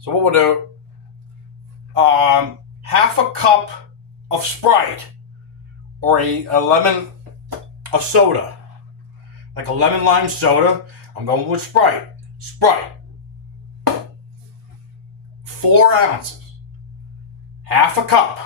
So what we'll do, half a cup of Sprite or a lemon, a soda, like a lemon lime soda. I'm going with Sprite. Sprite. 4 ounces. Half a cup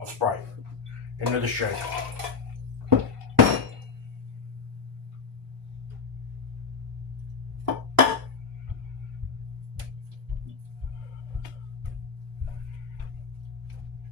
of Sprite into the shake.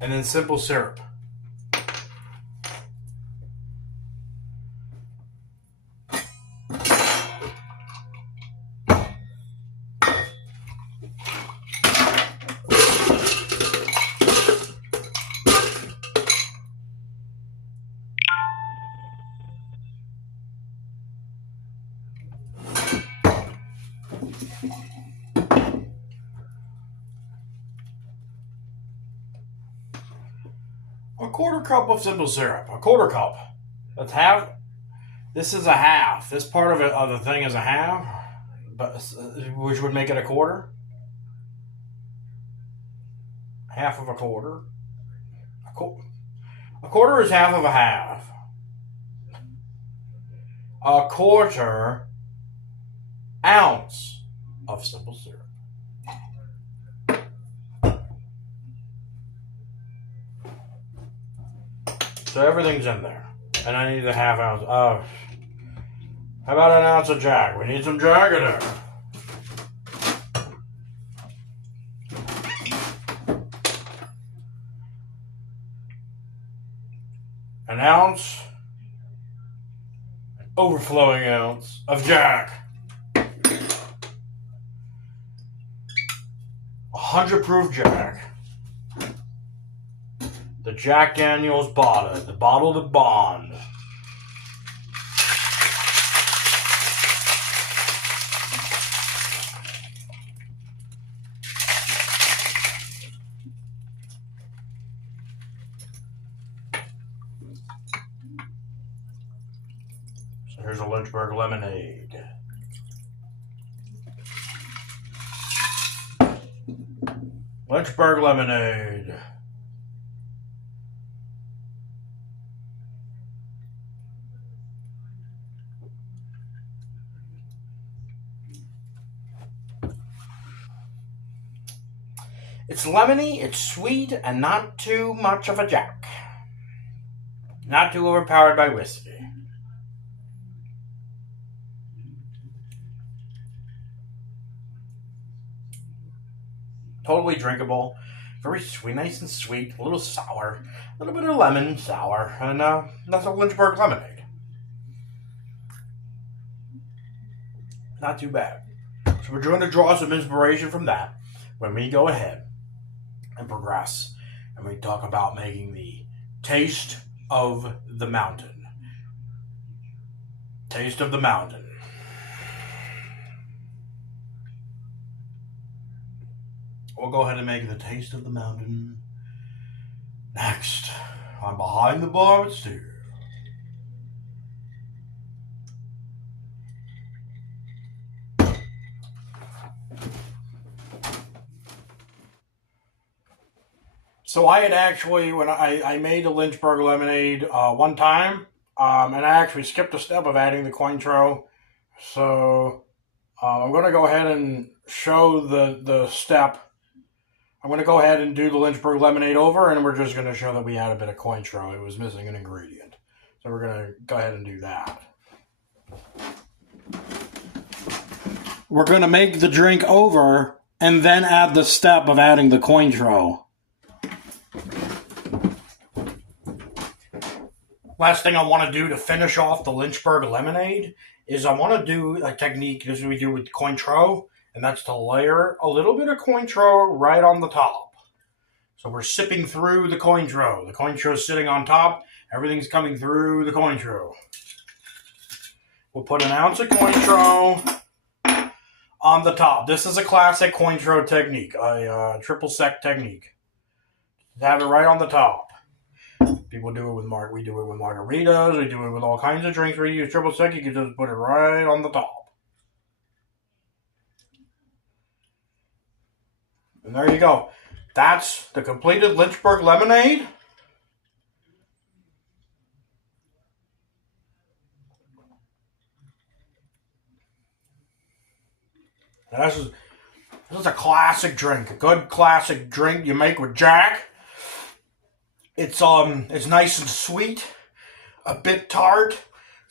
And then simple syrup. A quarter cup of simple syrup. A quarter cup. That's half. This is a half. This part of it, of the thing, is a half, but which would make it a quarter. Half of a quarter. A quarter is half of a half. A quarter ounce of simple syrup. So everything's in there. And I need a half ounce of... How about an ounce of Jack? We need some Jack in there. An ounce, an overflowing ounce of Jack. 100 proof Jack. The Jack Daniels bottle, the bottle to bond. So here's a Lynchburg lemonade. Lynchburg lemonade. It's lemony, it's sweet, and not too much of a Jack. Not too overpowered by whiskey. Totally drinkable. Very sweet, nice and sweet, a little sour, a little bit of lemon sour, and that's a Lynchburg lemonade. Not too bad. So we're going to draw some inspiration from that when we go ahead and progress, and we talk about making the taste of the mountain. Taste of the mountain. We'll go ahead and make the taste of the mountain next on Behind the Bar with Steve. So I had actually, when I made the Lynchburg lemonade one time, and I actually skipped a step of adding the Cointreau. So I'm going to go ahead and show the step. I'm going to go ahead and do the Lynchburg lemonade over, and we're just going to show that we add a bit of Cointreau. It was missing an ingredient. So we're going to go ahead and do that. We're going to make the drink over, and then add the step of adding the Cointreau. Last thing I want to do to finish off the Lynchburg lemonade is I want to do a technique, as we do with Cointreau, and that's to layer a little bit of Cointreau right on the top. So we're sipping through the Cointreau. The Cointreau is sitting on top. Everything's coming through the Cointreau. We'll put an ounce of Cointreau on the top. This is a classic Cointreau technique, a triple sec technique. Have it right on the top. People do it with we do it with margaritas. We do it with all kinds of drinks where you use triple sec. You can just put it right on the top. And there you go. That's the completed Lynchburg lemonade. And this is a classic drink, a good classic drink you make with Jack. It's nice and sweet, a bit tart,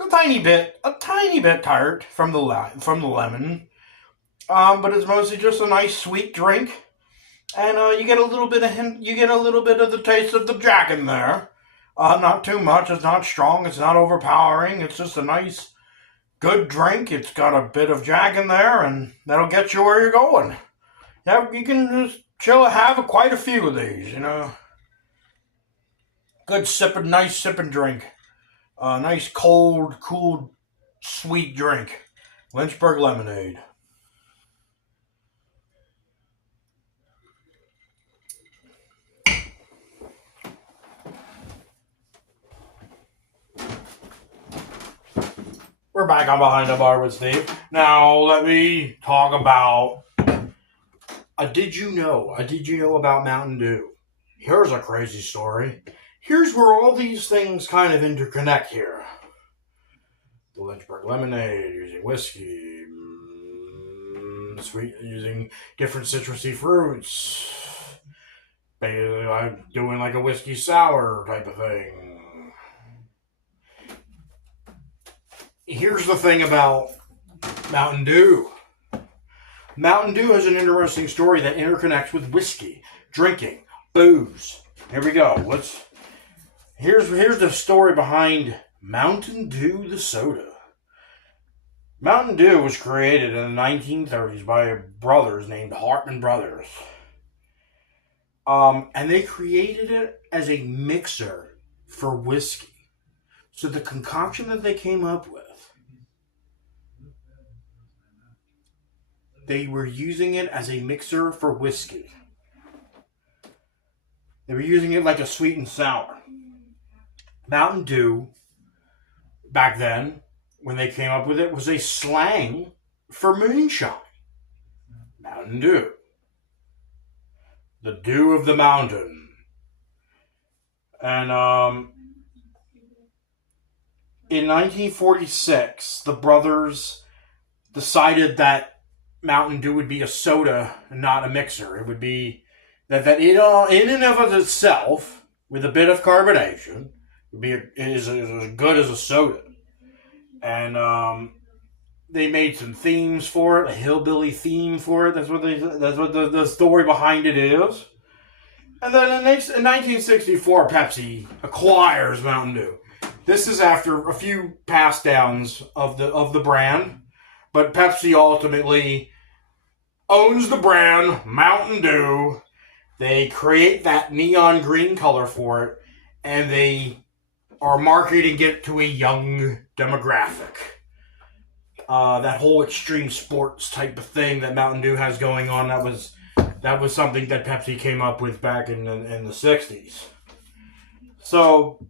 a tiny bit tart from the lemon. But it's mostly just a nice sweet drink, and you get a little bit of the taste of the Jack in there. Not too much. It's not strong. It's not overpowering. It's just a nice, good drink. It's got a bit of Jack in there, and that'll get you where you're going. Yeah, you can just chill, have quite a few of these. Good sipping, nice sipping drink. Nice cold, cool, sweet drink. Lynchburg lemonade. We're back on Behind the Bar with Steve. Now, let me talk about did you know about Mountain Dew? Here's a crazy story. Here's where all these things kind of interconnect here. The Lynchburg lemonade, using whiskey, sweet, using different citrusy fruits. Basically, I'm doing like a whiskey sour type of thing. Here's the thing about Mountain Dew. Mountain Dew has an interesting story that interconnects with whiskey, drinking, booze. Here we go. Here's the story behind Mountain Dew, the soda. Mountain Dew was created in the 1930s by brothers named Hartman Brothers. And they created it as a mixer for whiskey. So the concoction that they came up with, they were using it as a mixer for whiskey. They were using it like a sweet and sour. Mountain Dew, back then, when they came up with it, was a slang for moonshine. Mountain Dew. The dew of the mountain. And in 1946, the brothers decided that Mountain Dew would be a soda and not a mixer. It would be that in and of itself, with a bit of carbonation, is as good as a soda. And they made some themes for it, a hillbilly theme for it. That's what the story behind it is. And then in 1964, Pepsi acquires Mountain Dew. This is after a few pass downs of the brand, but Pepsi ultimately owns the brand Mountain Dew. They create that neon green color for it, and they are marketing it to a young demographic. That whole extreme sports type of thing that Mountain Dew has going on, that was something that Pepsi came up with back in the 60s. So,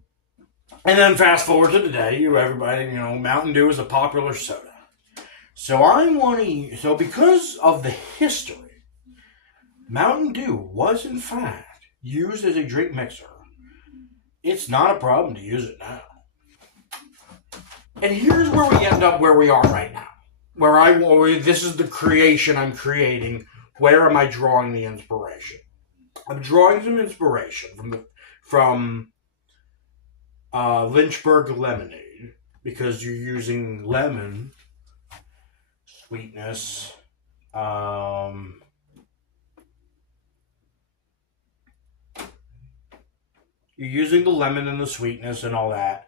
and then fast forward to today, everybody, Mountain Dew is a popular soda. So because of the history, Mountain Dew was in fact used as a drink mixer. It's not a problem to use it now. And here's where we end up where we are right now. This is the creation I'm creating. Where am I drawing the inspiration? I'm drawing some inspiration from Lynchburg lemonade, because you're using lemon, sweetness, you're using the lemon and the sweetness and all that.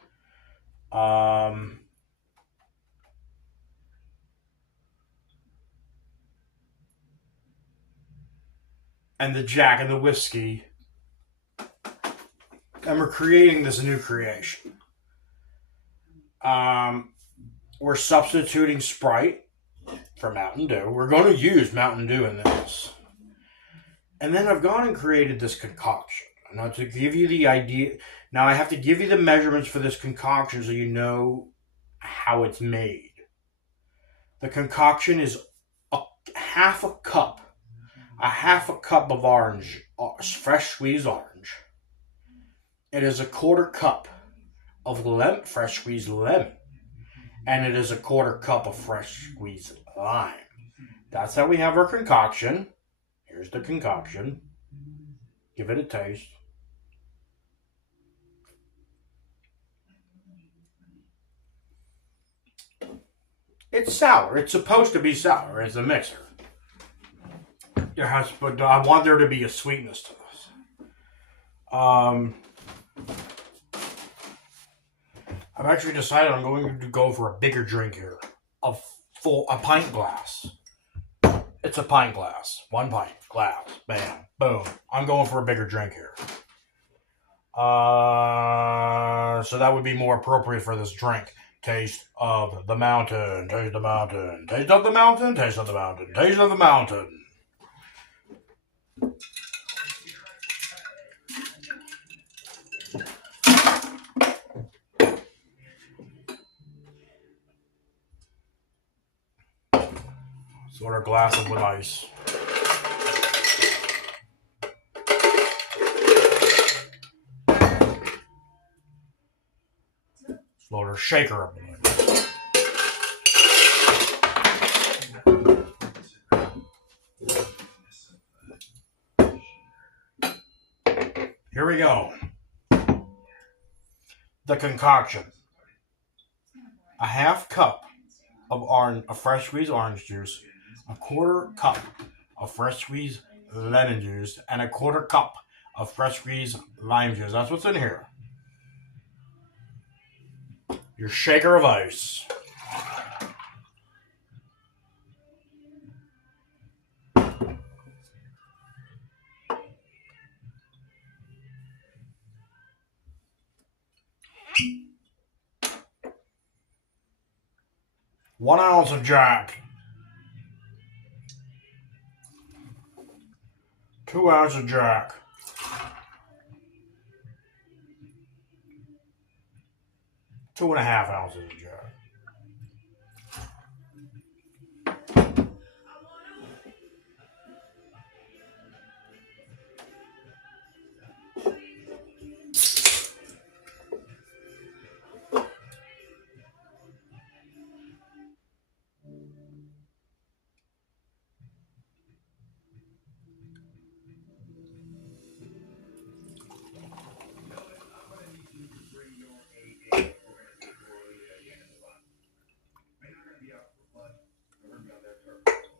And the Jack and the whiskey. And we're creating this new creation. We're substituting Sprite for Mountain Dew. We're going to use Mountain Dew in this. And then I've gone and created this concoction. Now, to give you the idea, now I have to give you the measurements for this concoction so you know how it's made. The concoction is half a cup. a half a cup of orange, fresh squeezed orange. It is a quarter cup of fresh squeezed lemon. And it is a quarter cup of fresh squeezed lime. That's how we have our concoction. Here's the concoction. Give it a taste. It's sour. It's supposed to be sour. It's a mixer. But I want there to be a sweetness to this. I've actually decided I'm going to go for a bigger drink here. A pint glass. It's a pint glass. 1 pint glass. Bam. Boom. I'm going for a bigger drink here. So that would be more appropriate for this drink. Taste of the mountain. Taste the mountain. Taste of the mountain. Taste of the mountain. Taste of the mountain. Sort of glass of with ice. Sort of shaker up. Here we go. The concoction. A half cup of fresh squeezed orange juice, a quarter cup of fresh squeezed lemon juice, and a quarter cup of fresh squeezed lime juice. That's what's in here. Your shaker of ice. One ounce of Jack. 2 ounces of Jack. 2.5 ounces of Jack.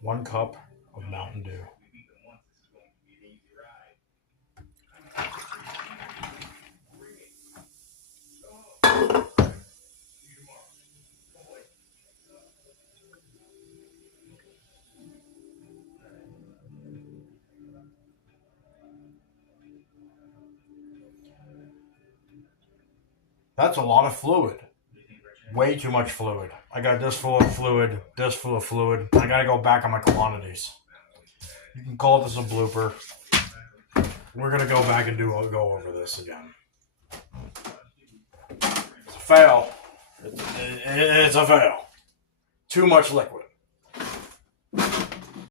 One cup of Mountain Dew. That's a lot of fluid. Way too much fluid. I got this full of fluid, this full of fluid. I gotta go back on my quantities. You can call this a blooper. We're gonna go back and go over this again. It's a fail. It's a fail. Too much liquid.